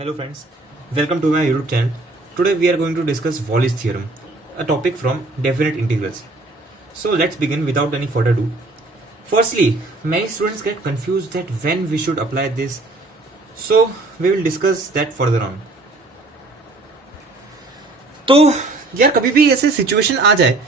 Hello friends, welcome to my YouTube channel. Today we are going to discuss Wallis theorem, a topic from definite integrals. So let's begin without any further ado. Firstly, many students get confused that when we should apply this. So we will discuss that further on. तो यार कभी भी ऐसे situation आ जाए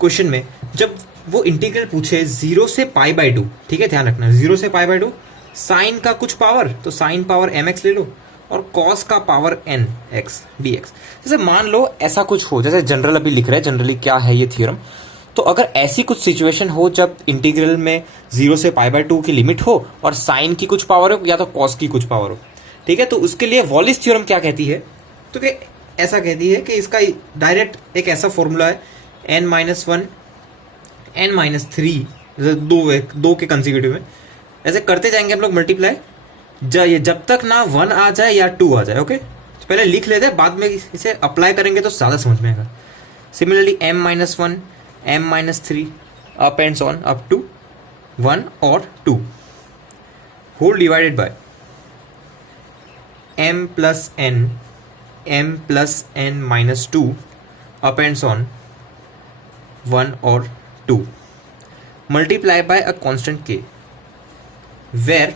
question में जब वो integral पूछे 0 से पाई बाई 2, ठीक है, ध्यान रखना 0 से पाई बाई 2, साइन का कुछ पावर तो साइन पावर mx ले लो और कॉस का पावर n x dx। जैसे मान लो ऐसा कुछ हो, जैसे जनरल अभी लिख रहे हैं जनरली क्या है ये थ्योरम। तो अगर ऐसी कुछ सिचुएशन हो जब इंटीग्रल में 0 से पाई बाई 2 की लिमिट हो और साइन की कुछ पावर हो या तो कॉस की कुछ पावर हो, ठीक है, तो उसके लिए वॉलिस थ्योरम क्या कहती है, तो कि ऐसा कहती है कि इसका डायरेक्ट एक ऐसा फॉर्मूला है n-1 n-3 दो के कंसेक्यूटिव में ऐसे करते जाएंगे हम लोग मल्टीप्लाई, जब तक ना 1 आ जाए या 2 आ जाए। ओके, तो पहले लिख लेते हैं, बाद में इसे अप्लाई करेंगे तो ज़्यादा समझ में आएगा। Similarly m-1 m-3 up and on up to 1 और 2 whole divided by m plus n minus 2 up and on 1 और 2 multiply by a constant k where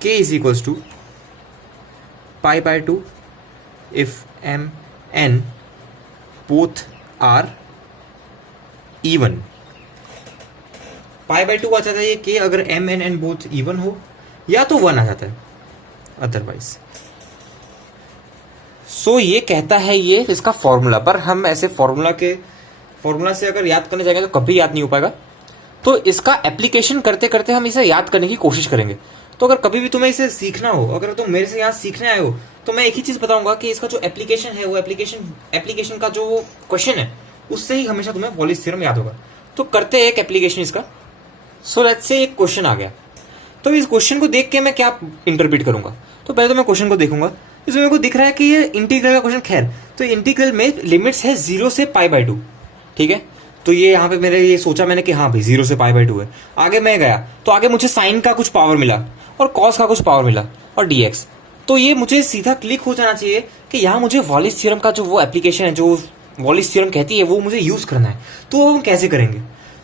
k is equals to pi by 2 if m n both are even। Pi by 2 आ जाता है ये k अगर m n both even हो, या तो 1 आ जाता है अदरवाइज। सो ये कहता है ये इसका फॉर्मूला, पर हम ऐसे फॉर्मूला से अगर याद करने जाएंगे तो कभी याद नहीं हो पाएगा। तो इसका एप्लीकेशन करते करते हम इसे याद करने की कोशिश करेंगे। तो अगर कभी भी तुम्हें इसे सीखना हो, अगर तुम मेरे से यहाँ सीखने आए हो, तो मैं एक ही चीज बताऊंगा कि इसका जो एप्लीकेशन है वो एप्लीकेशन का जो क्वेश्चन है उससे ही हमेशा तुम्हें वॉलिस थ्योरम याद होगा। तो करते हैं एक एप्लीकेशन इसका। सो लेट्स से एक क्वेश्चन आ गया, तो इस क्वेश्चन को देख के मैं क्या इंटरप्रेट करूंगा। तो पहले तो मैं क्वेश्चन को देखूंगा, इसमें मेरे को दिख रहा है कि ये इंटीग्रल का क्वेश्चन, खैर तो इंटीग्रल में लिमिट्स है 0 से पाई बाई 2, ठीक है। तो ये यहाँ पे मेरे ये सोचा मैंने कि हाँ भाई 0 से पाई बाई 2 है। आगे मैं गया तो आगे मुझे साइन का कुछ पावर मिला और कॉस का कुछ पावर मिला और dx। तो ये मुझे सीधा क्लिक हो जाना चाहिए कि यहाँ मुझे वॉलिस थ्योरम का जो वो एप्लीकेशन है जो वॉलिस थ्योरम कहती है वो मुझे यूज करना है। तो हम कैसे करेंगे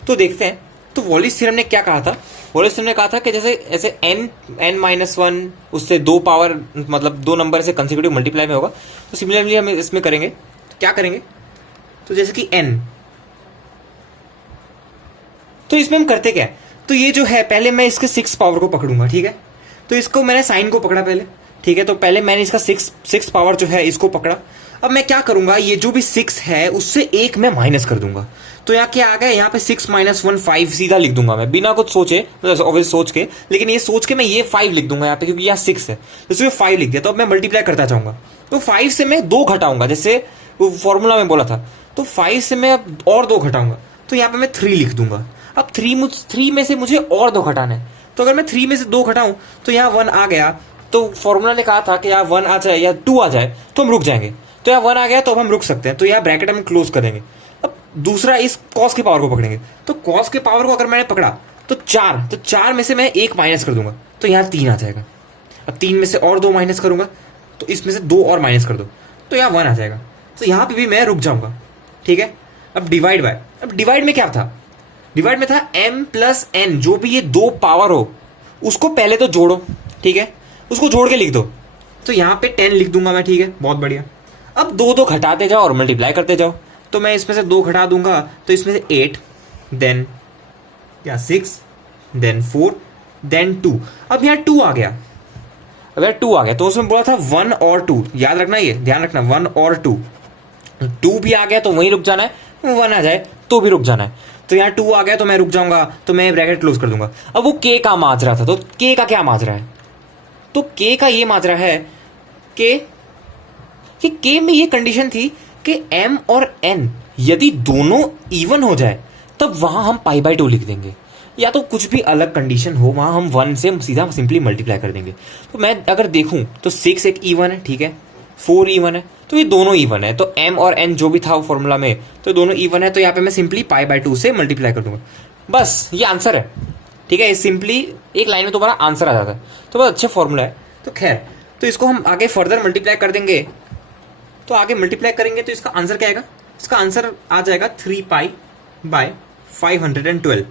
तो देखते हैं। तो वॉलिस थ्योरम ने क्या कहा था, वॉलिस थ्योरम ने कहा था कि जैसे ऐसे n-1 उससे 2 पावर मतलब 2 नंबर से कंसेक्यूटिव मल्टीप्लाई में होगा। तो सिमिलरली हम इसमें करेंगे, तो क्या करेंगे, तो जैसे कि n, तो इसमें हम करते क्या है, तो ये जो है पहले मैं इसके 6 पावर को पकड़ूंगा, ठीक है। तो इसको मैंने साइन को पकड़ा पहले, ठीक है। तो पहले मैंने इसका 6 पावर जो है इसको पकड़ा। अब मैं क्या करूंगा, ये जो भी 6 है उससे एक मैं माइनस कर दूंगा। तो यहाँ क्या आ गया, यहाँ पे 6 - 1 5 सीधा लिख दूंगा मैं बिना कुछ सोचे, ऑब्वियस सोच के, लेकिन ये सोच के मैं ये 5 लिख दूंगा यहाँ पे क्योंकि यहाँ 6 है, तो इसमें 5 लिख दिया। तो अब मैं मल्टीप्लाई करता जाऊंगा, तो 5 से मैं 2 घटाऊंगा, जैसे वो फॉर्मूला में बोला था। तो 5 से मैं अब और 2 घटाऊंगा, तो यहाँ पे मैं 3 लिख दूंगा। अब 3 में से मुझे और 2 घटाना है, तो अगर मैं 3 में से 2 घटाऊं तो यहाँ 1 आ गया। तो फॉर्मूला ने कहा था कि यहाँ 1 आ जाए या 2 आ जाए तो हम रुक जाएंगे। तो यहाँ 1 आ गया तो अब हम रुक सकते हैं, तो यहाँ ब्रैकेट हम क्लोज करेंगे। अब दूसरा इस कॉस के पावर को पकड़ेंगे, तो कॉस के पावर को अगर मैंने पकड़ा तो 4 में से मैं 1 माइनस कर दूंगा, तो यहाँ 3 आ जाएगा। अब 3 में से और 2 माइनस करूंगा, तो इसमें से 2 और माइनस कर दो, तो यहाँ 1 आ जाएगा। तो यहाँ पे भी मैं रुक जाऊंगा, ठीक है। अब डिवाइड बाय, अब डिवाइड में क्या था, डिवाइड में था m प्लस n, जो भी ये 2 पावर हो उसको पहले तो जोड़ो, ठीक है, उसको जोड़ के लिख दो। तो यहाँ पे 10 लिख दूंगा मैं, ठीक है, बहुत बढ़िया। अब 2 घटाते जाओ और मल्टीप्लाई करते जाओ। तो मैं इसमें से 2 घटा दूंगा, तो इसमें से 8 देन या 6 देन 4 देन 2। अब यहाँ 2 आ गया, अगर 2 आ गया तो उसमें बोला था 1 और 2, याद रखना, ये ध्यान रखना 1 और 2 भी आ गया तो वहीं रुक जाना है, 1 आ जाए तो भी रुक जाना है। तो यहाँ 2 आ गया तो मैं रुक जाऊंगा, तो मैं ब्रैकेट क्लोज कर दूंगा। अब वो k का माजरा था, तो k का क्या माजरा है, तो k का ये माजरा है कि k में ये कंडीशन थी कि m और n यदि दोनों इवन हो जाए तब वहां हम पाई बाई 2 लिख देंगे, या तो कुछ भी अलग कंडीशन हो वहां हम 1 से सीधा सिंपली मल्टीप्लाई कर देंगे। तो मैं अगर देखूं तो 6 एक इवन है, ठीक है, 4 इवन है, तो ये दोनों इवन है। तो m और n जो भी था वो फॉर्मूला में, तो दोनों इवन है, तो यहाँ पे मैं सिंपली पाई बाई 2 से मल्टीप्लाई कर दूंगा। बस ये आंसर है, ठीक है। सिंपली एक लाइन में तुम्हारा आंसर आ जाता है, तो बहुत अच्छे फॉर्मूला है। तो खैर, तो इसको हम आगे फर्दर मल्टीप्लाई कर देंगे, तो आगे मल्टीप्लाई करेंगे तो इसका आंसर क्या आएगा, इसका आंसर आ जाएगा 3π/512।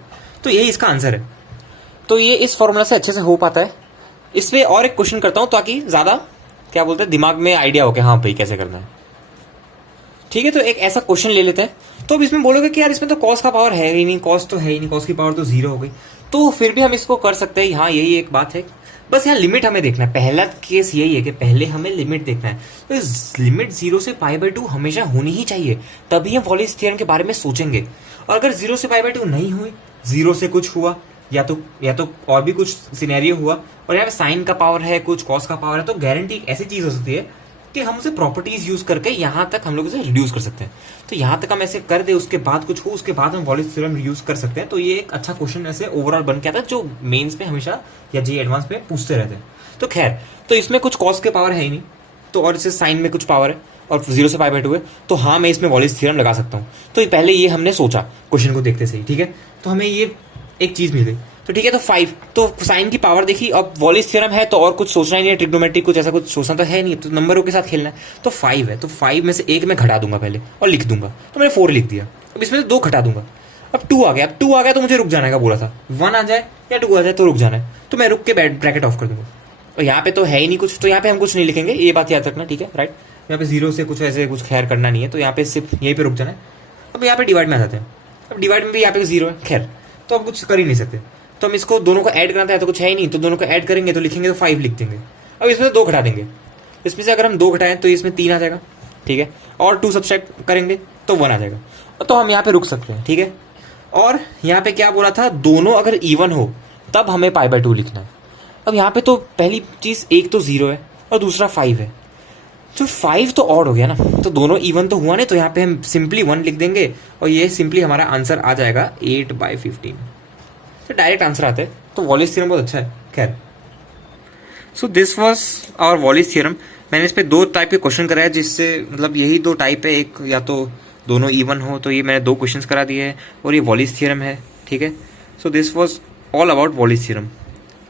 तो यही इसका आंसर है। तो ये इस फॉर्मूला से अच्छे से हो पाता है। इस पे और एक क्वेश्चन करता हूं ताकि ज्यादा क्या बोलते हैं दिमाग में आइडिया हो कि हाँ भाई कैसे करना है। ठीक है, तो एक ऐसा क्वेश्चन ले लेते हैं। तो अब इसमें बोलोगे कि यार इसमें तो कॉस का पावर है ही नहीं, कॉस तो है ही नहीं, कॉस की पावर तो 0 हो गई। तो फिर भी हम इसको कर सकते हैं। हाँ, यही एक बात है, बस यहाँ लिमिट हमें देखना है। पहला केस यही है कि पहले हमें लिमिट देखना है। तो लिमिट 0 से π/2 हमेशा होनी ही चाहिए, तभी हम वॉलिस थ्योरम के बारे में सोचेंगे। और अगर 0 से π/2 नहीं हुई, 0 से कुछ हुआ, या तो और भी कुछ सिनेरियो हुआ, और यहाँ पे साइन का पावर है, कुछ कॉस का पावर है, तो गारंटी एक ऐसी चीज हो सकती है कि हम उसे प्रॉपर्टीज यूज करके यहाँ तक हम लोग उसे रिड्यूस कर सकते हैं। तो यहाँ तक हम ऐसे कर दे, उसके बाद कुछ हो, उसके बाद हम वॉलिस थ्योरम यूज कर सकते हैं। तो ये एक अच्छा क्वेश्चन ऐसे ओवरऑल बन के आता है जो मेंस में हमेशा या जे एडवांस में पूछते रहते हैं। तो खैर, तो इसमें कुछ कॉस के पावर है ही नहीं, तो और इसे साइन में कुछ पावर है और 0 से π/2 है, तो हाँ मैं इसमें वॉलिस थ्योरम लगा सकता हूँ। तो पहले ये हमने सोचा क्वेश्चन को देखते सही, ठीक है। तो हमें ये एक चीज मिल गई। तो ठीक है, तो 5, तो साइन की पावर देखी। अब वॉलिस थ्योरम है तो और कुछ सोचना ही नहीं है, ट्रिग्नोमेट्रिक कुछ ऐसा कुछ सोचना तो है नहीं, तो नंबरों के साथ खेलना है। तो 5 है, तो 5 में से एक मैं घटा दूंगा पहले और लिख दूंगा, तो मैंने 4 लिख दिया। अब इसमें से 2 घटा दूंगा, अब 2 आ गया। अब 2 आ गया तो मुझे रुक जाने का बोला था, 1 आ जाए या 2 आ जाए तो रुक जाना है। तो मैं रुक के ब्रैकेट ऑफ कर दूंगा। और यहाँ पे तो है ही नहीं कुछ, तो यहाँ पे हम कुछ नहीं लिखेंगे, ये बात याद रखना, ठीक है, राइट। यहाँ पे 0 से कुछ ऐसे कुछ खैर करना नहीं है, तो यहाँ पे सिर्फ यहीं पे रुक जाना है। अब यहाँ पे डिवाइड में आ जाते हैं। अब डिवाइड में भी यहाँ पे 0 है, खैर तो अब कुछ कर ही नहीं सकते। तो हम इसको दोनों को ऐड करना है, तो कुछ है ही नहीं, तो दोनों को ऐड करेंगे तो लिखेंगे तो 5 लिख देंगे। अब इसमें से 2 घटा देंगे, इसमें से अगर हम 2 घटाएं तो इसमें 3 आ जाएगा, ठीक है, और 2 सब्सट्रैक्ट करेंगे तो 1 आ जाएगा। तो हम यहाँ पे रुक सकते हैं, ठीक है। और यहाँ पे क्या बोला था, दोनों अगर इवन हो तब हमें π/2 लिखना है। अब यहाँ पे तो पहली चीज एक तो 0 है और दूसरा 5 है, तो 5 तो ऑड हो गया ना, तो दोनों इवन तो हुआ नहीं, तो यहाँ पे हम सिंपली 1 लिख देंगे और ये सिंपली हमारा आंसर आ जाएगा 8/15। तो डायरेक्ट आंसर आता है। तो वॉलिस थ्योरम बहुत अच्छा है। खैर, so this was our Wallis theorem. मैंने इस पे 2 टाइप के क्वेश्चन कराया, जिससे मतलब यही 2 टाइप है, एक या तो दोनों इवन हो, तो ये मैंने 2 क्वेश्चंस करा दिए हैं, और ये वॉलिस थ्योरम है, ठीक है। So this was all about Wallis theorem.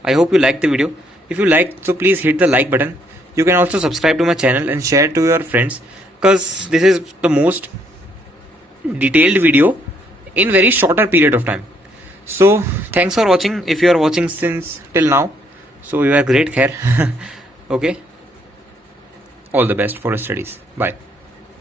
I hope you liked the video. If you liked, so please hit the like button. You can also subscribe to my channel and share to your friends, because this is the most detailed video in very shorter period of time. So thanks for watching. If you are watching since till now, so you are great. Khair. Okay. All the best for your studies. Bye.